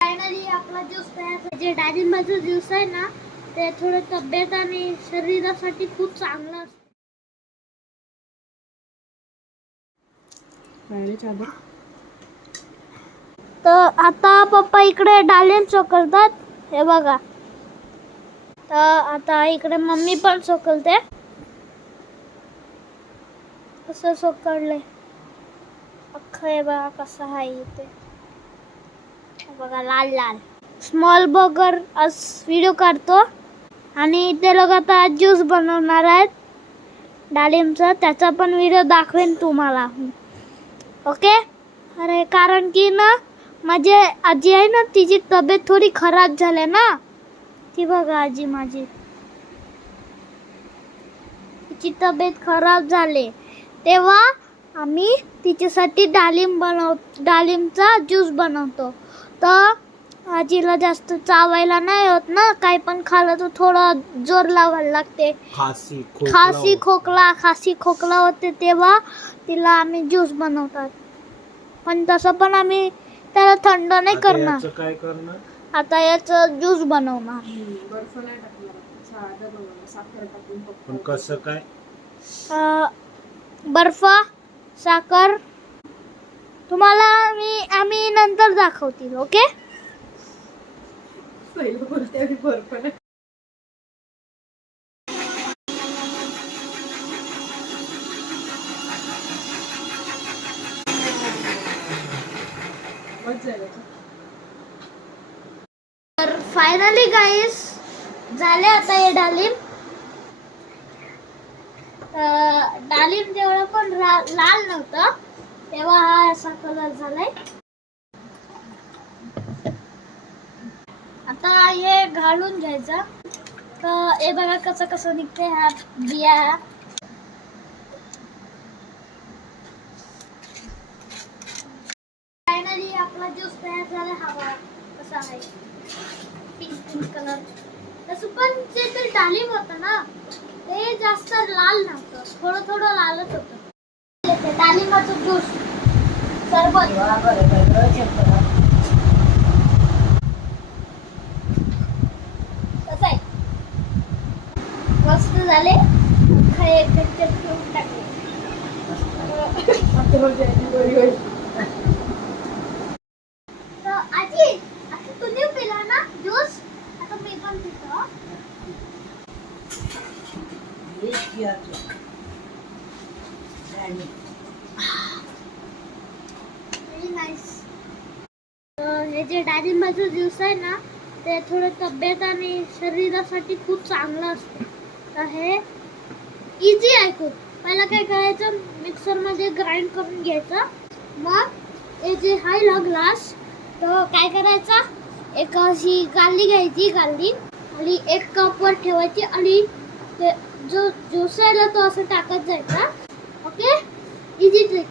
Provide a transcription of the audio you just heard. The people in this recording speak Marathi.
फायनली आपला ज्यूस तयार. जे डाळिंबाचा ज्यूस आहे ना ते थोडं तब्येत आणि शरीरासाठी खूप चांगलं असतं. तर आता पप्पा इकडे डाळिंब चोकलतात हे बघा. तर आता इकडे मम्मी पण चोकलते कसं चोकळलंय अख्खं हे बघा कसं आहे इथे बघा लाल लाल. स्मॉल बर्गर आज व्हिडिओ काढतो. आणि ते लोक आता ज्यूस बनवणार आहेत. डाळिंबचा त्याचा पण व्हिडिओ दाखवेन तुम्हाला. ओके? अरे कारण की ना माझी आजी आहे ना तिची तब्येत थोडी खराब झाली ना. ती बघा आजी माझी. तिची तब्येत खराब झाली. तेव्हा आम्ही तिच्यासाठी डाळिंब बनव डाळिंबचा ज्यूस बनवतो. तर आजीला जास्त चावायला नाही होत ना काही पण खाल्लं तर थोडं जोर लावायला लागते. खासी खोकला खासी खोकला खासी खोकला होते तेव्हा तिला आम्ही ज्यूस बनवतात. पण तसं पण आम्ही त्याला थंड नाही करणार. काय करणार? आता याचं ज्यूस बनवणार. पण कसं काय? अं, बर्फ साखर. तुम्हाला मी आम्ही नंतर दाखवतील ओके? तर फायनली गाईस झाले आता हे डाळिंब डालिम जेवढं पण लाल नव्हतं तेव्हा हा असा कलर झालाय. आता हे घालून घ्यायचं. तर हे बघा कसं कसं निघते हा बिया फायनली आपला ज्यूस तयार झाला हवा कसा आहे. पिंक पिंक कलर तसं पण जे ते डालिम होतं ना ते जास्त लाल नव्हतं थोडं थोडं लालच होतं ते डाळिंबाचं ज्यूस सरबत कसं आहे मस्त झाले खाय कच्चे ठेवून टाकले तर आजी आता तुम्ही पिला ना ज्यूस आता मी पण पितो हे जे डाळिंबाचं ज्यूस आहे ना ते थोडं तब्येत आणि शरीरासाठी खूप चांगलं असतं. तर हे इझी आहे खूप. पहिला काय करायचं मिक्सरमध्ये ग्राइंड करून घ्यायचं. मग हे जे आहे ना ग्लास तर काय करायचं एक अशी गाली घ्यायची गाली. आणि एक कपवर ठेवायची आणि ते जो ज्यूस तो असं टाकत जायचा. Okay easy trick